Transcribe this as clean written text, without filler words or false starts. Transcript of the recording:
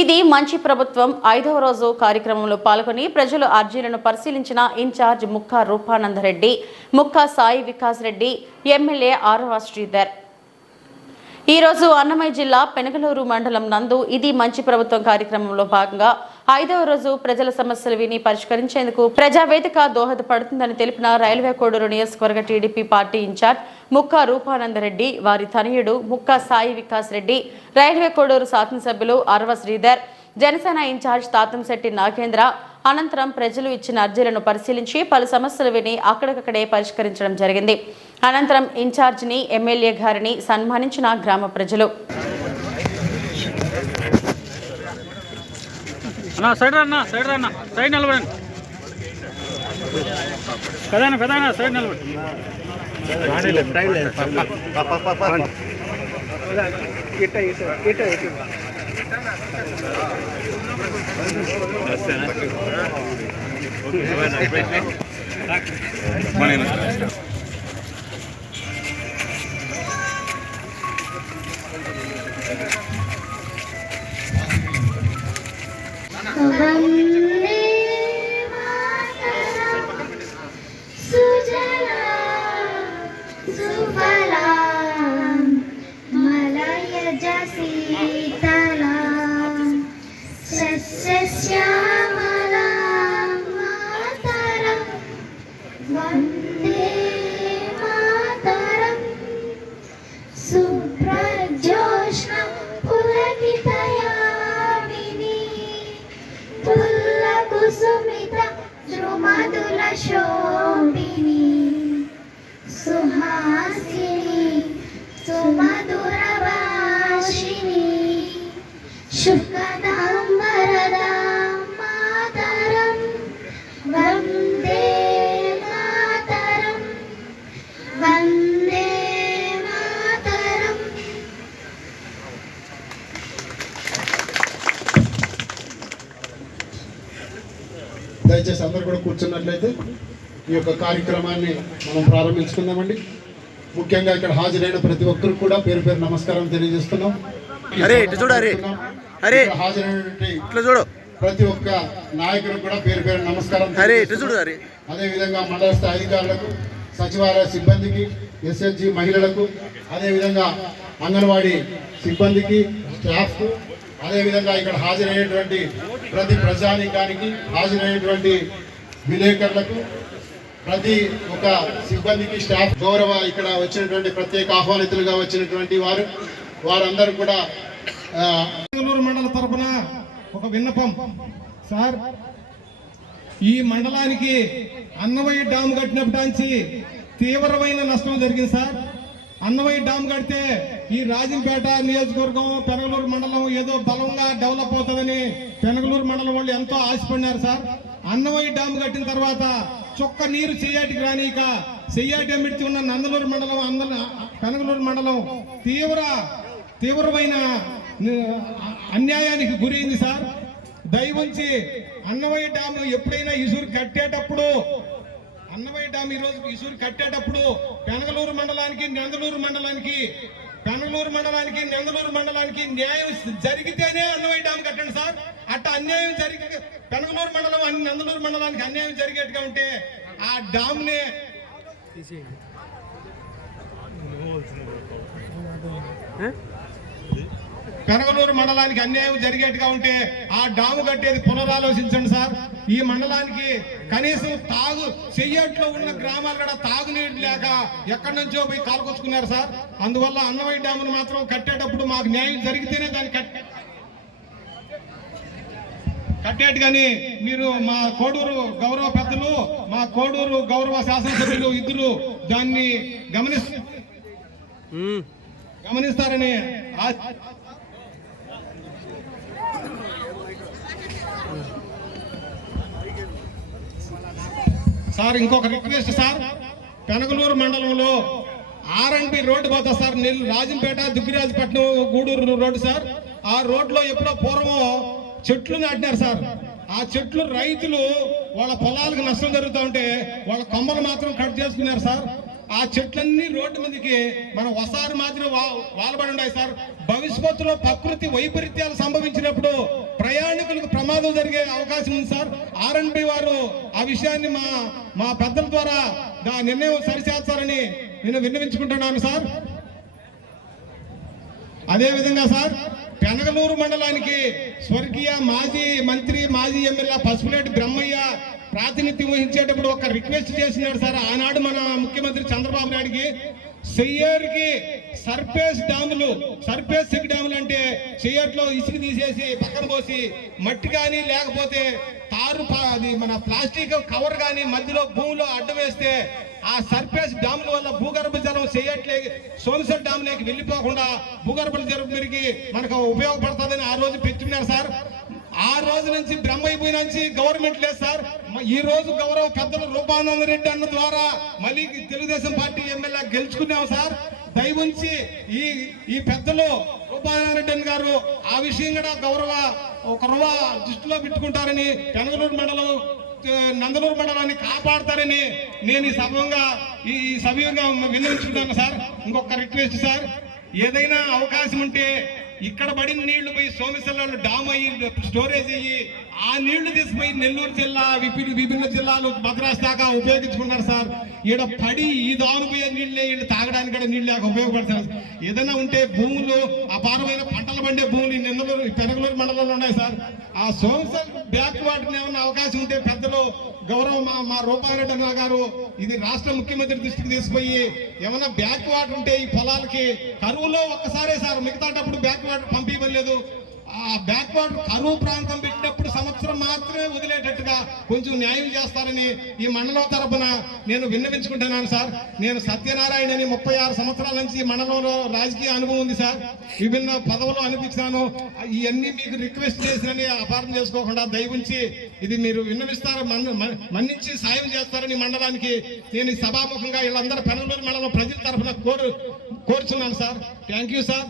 ఇది మంచి ప్రభుత్వం 5వ రోజు కార్యక్రమంలో పాల్గొని ప్రజల అర్జీలను పరిశీలించిన ఇన్ఛార్జ్ ముక్కా రూపానందరెడ్డి, ముక్కా సాయి వికాస్ రెడ్డి, ఎమ్మెల్యే ఆరవ శ్రీధర్. ఈ రోజు అన్నమయ్య జిల్లా పెనగలూరు మండలం నందు ఇది మంచి ప్రభుత్వం కార్యక్రమంలో భాగంగా 5వ రోజు ప్రజల సమస్యలు విని పరిష్కరించేందుకు ప్రజావేదిక దోహదపడుతుందని తెలిపిన రైల్వే కోడూరు నియోజకవర్గ TDP party incharge Mukka Rupanandareddy, వారి తనయుడు ముక్కా సాయి వికాస్ రెడ్డి, రైల్వే కోడూరు శాసనసభ్యులు ఆరవ శ్రీధర్, జనసేన ఇన్ఛార్జ్ తాతంశెట్టి నాగేంద్ర అనంతరం ప్రజలు ఇచ్చిన అర్జీలను పరిశీలించి పలు సమస్యలు విని అక్కడికక్కడే పరిష్కరించడం జరిగింది. అనంతరం ఇన్ఛార్జిని, ఎమ్మెల్యే గారిని సన్మానించిన గ్రామ ప్రజలు. దయచేసి అందరూ కూడా కూర్చున్నట్లయితే ఈ యొక్క కార్యక్రమాన్ని మనం ప్రారంభించుకుందామండి. ముఖ్యంగా ఇక్కడ హాజరైన ప్రతి ఒక్కరికి కూడా పేరు పేరు నమస్కారం తెలియజేస్తున్నాం. హాజరైనటువంటి ప్రతి ఒక్క నాయకులకు కూడా పేరు పేరు నమస్కారం. అదేవిధంగా మండల స్థాయి అధికారులకు, సచివాలయ సిబ్బందికి, ఎస్హెచ్జి మహిళలకు, అదేవిధంగా అంగన్వాడీ సిబ్బందికి, స్టాఫ్కు, అదేవిధంగా ఇక్కడ హాజరైనటువంటి ప్రతి ప్రజానీకానికి, హాజరైనటువంటి విలేకరులకు, ప్రతి ఒక్క సిబ్బందికి, స్టాఫ్, గౌరవ ఇక్కడ వచ్చినటువంటి ప్రత్యేక ఆహ్వానితులుగా వచ్చినటువంటి వారందరూ కూడా పెనగలూరు మండల తరఫున ఒక విన్నపం సార్. ఈ మండలానికి అన్నమయ్య డ్యామ్ కట్టినప్పటి తీవ్రమైన నష్టం జరిగింది సార్. అన్నమయ్య డ్యామ్ కడితే ఈ రాజంపేట నియోజకవర్గం, పెనగలూరు మండలం ఏదో బలంగా డెవలప్ అవుతుందని పెనగలూరు మండలం వాళ్ళు ఎంతో ఆశపడినారు సార్. అన్నమయ్య డ్యామ్ కట్టిన తర్వాత చొక్క నీరు చెయ్యాటికి రానిక చెయ్యాటి అమ్మిడిచి ఉన్న నందలూరు మండలం, పెనగలూరు మండలం తీవ్రమైన అన్యాయానికి గురైంది సార్. దయవుంచి అన్నమయ్య డ్యామ్ ఎప్పుడైనా ఇసురు కట్టేటప్పుడు, అన్నమయ్య డ్యామ్ ఈ రోజు ఇసురు కట్టేటప్పుడు పెనగలూరు మండలానికి, నందలూరు మండలానికి న్యాయం జరిగితేనే అన్నమయ్య డ్యామ్ కట్టండి సార్. అట్ట అన్యాయం జరిగి పెనగలూరు మండలం, నందలూరు మండలానికి అన్యాయం జరిగేట్టుగా ఉంటే ఆ డ్యామ్ నే పెనగలూరు మండలానికి అన్యాయం జరిగేట్టుగా ఉంటే ఆ డాము కట్టేది పునరాలోచించండి సార్. ఈ మండలానికి కనీసం చెయ్యట్లో ఉన్న గ్రామాలు కూడా తాగునీరు లేక ఎక్కడి నుంచో పోయి కాలుకొచ్చుకున్నారు సార్. అందువల్ల అన్నమయ్య డ్యామును మాత్రం కట్టేటప్పుడు మాకు న్యాయం జరిగితేనే దాన్ని కట్టేట్టుగాని మీరు మా కోడూరు గౌరవ పెద్దలు, మా కోడూరు గౌరవ శాసనసభ్యులు ఇద్దరు దాన్ని గమనిస్తారని సార్. ఇంకొక రిక్వెస్ట్ సార్, పెనగలూరు మండలంలో R&B రోడ్డు పోతా sir. Rajampeta, Duggirajapatnam, Guduru road sir. ఆ రోడ్లో ఎప్పుడో పూర్వం చెట్లు నాటినారు సార్. ఆ చెట్లు రైతులు వాళ్ళ పొలాలకు నష్టం జరుగుతూ ఉంటే వాళ్ళ కొమ్మలు మాత్రం కట్ చేసుకున్నారు సార్. ఆ చెట్లన్నీ రోడ్డు మీదకి మన వసారు మాదిరి వాలబడి ఉన్నాయి సార్. భవిష్యత్తులో ప్రకృతి వైపరీత్యాలు సంభవించినప్పుడు ప్రయాణికులకు ప్రమాదం జరిగే అవకాశం ఉంది సార్. ఆర్ఎన్బి వారు ఆ విషయాన్ని మా పెద్దల ద్వారా నిర్ణయం సరిచేస్తారని నేను విన్నవించుకుంటున్నాను సార్. అదేవిధంగా సార్, పెనగలూరు మండలానికి స్వర్గీయ మాజీ మంత్రి, మాజీ ఎమ్మెల్యే పసుపులేటి బ్రహ్మయ్య ప్రాతినిధ్యం వహించేటప్పుడు ఒక రిక్వెస్ట్ చేసినాడు సార్. ఆనాడు మన ముఖ్యమంత్రి చంద్రబాబు నాయుడికి చెయ్యేరుకి సర్ఫేస్ చెక్ డ్యాములు అంటే చెయ్యట్లో ఇసుక తీసేసి పక్కన పోసి మట్టి కానీ లేకపోతే తారు అది మన ప్లాస్టిక్ కవర్ కానీ మధ్యలో భూమిలో అడ్డం వేస్తే ఆ సర్ఫేస్ డ్యాముల వల్ల భూగర్భ జలం చేయట్లే సోమశెట్ డ్యాములోకి వెళ్ళిపోకుండా భూగర్భ జలం పెరిగి మనకు ఉపయోగపడుతుందని ఆ రోజు పెట్టుకున్నారు సార్. ఆ రోజు నుంచి బ్రహ్మైపోయి నుంచి గవర్నమెంట్ లేదు సార్. ఈ రోజు గౌరవ పెద్దలు రూపానంద రెడ్డి అన్న ద్వారా మళ్ళీ తెలుగుదేశం పార్టీ ఎమ్మెల్యే గెలుచుకున్నాం సార్. దయవుంచి ఈ పెద్దలు రూపానంద రెడ్డి గారు ఆ విషయం కూడా గౌరవ దృష్టిలో పెట్టుకుంటారని, పెనగలూరు మండలం నందలూరు మండలాన్ని కాపాడతారని నేను ఈ సభ్యంగా విన్నవించుకుంటాను సార్. ఇంకొక రిక్వెస్ట్ సార్, ఏదైనా అవకాశం ఉంటే ఇక్కడ పడిన నీళ్లు పోయి సోమశిలలో డామ్ అయ్యి స్టోరేజ్ అయ్యి ఆ నీళ్లు తీసుకుపోయి నెల్లూరు జిల్లా విభిన్న జిల్లాలు మద్రాసు దాకా ఉపయోగించుకున్నారు సార్. ఈడ పడి ఈ దాను పోయే నీళ్ళే వీళ్ళు తాగడానికి కూడా నీళ్ళు లేక ఉపయోగపడతారు. ఏదైనా ఉంటే భూములు అపారమైన పంటలు పండే భూములు పెనగలూరు మండలంలో ఉన్నాయి సార్. ఆ సోమశిల బ్యాక్ వాటర్ ఏమన్నా అవకాశం ఉంటే పెద్దలు గౌరవ మా రూపారెడ్డి అన్న గారు ఇది రాష్ట్ర ముఖ్యమంత్రి దృష్టికి తీసుకుపోయి ఏమన్నా బ్యాక్ వాటర్ ఉంటే ఈ పొలాలకి కరువులో ఒక్కసారే సార్, మిగతాటప్పుడు బ్యాక్ వాటర్ పంపించలేదు. ఆ బ్యాక్ వాటర్ కరువు ప్రాంతం పెట్టినప్పుడు సంవత్సరం మాత్రమే వదిలేటట్టుగా కొంచెం న్యాయం చేస్తారని ఈ మండలం తరపున నేను విన్నవించుకుంటున్నాను సార్. నేను సత్యనారాయణని 36 సంవత్సరాల నుంచి ఈ మండలంలో రాజకీయ అనుభవం ఉంది సార్. విభిన్న పదవులు అనిపించాను. ఇవన్నీ మీకు రిక్వెస్ట్ చేసినని అపార్థం చేసుకోకుండా దయవుంచి ఇది మీరు విన్నవిస్తారు, మన్నించి సాయం చేస్తారని మండలానికి నేను ఈ సభాముఖంగా వీళ్ళందరూ పెనగలూరు మండలం ప్రజల తరఫున కోరుచున్నాను సార్. Thank you sir.